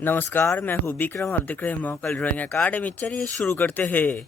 नमस्कार, मैं हूँ विक्रम। आप देख रहे हैं महाकाल ड्राइंग एकेडमी। चलिए शुरू करते हैं।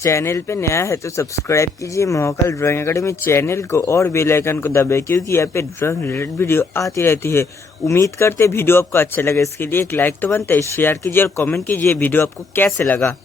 चैनल पे नया है तो सब्सक्राइब कीजिए महाकाल ड्राइंग एकेडमी चैनल को और बेल आइकन को दबाइए, क्योंकि यहाँ पे ड्राइंग रिलेटेड वीडियो आती रहती है। उम्मीद करते वीडियो आपको अच्छा लगे। इसके लिए एक लाइक तो बनता है, शेयर कीजिए और कमेंट कीजिए वीडियो आपको कैसे लगा।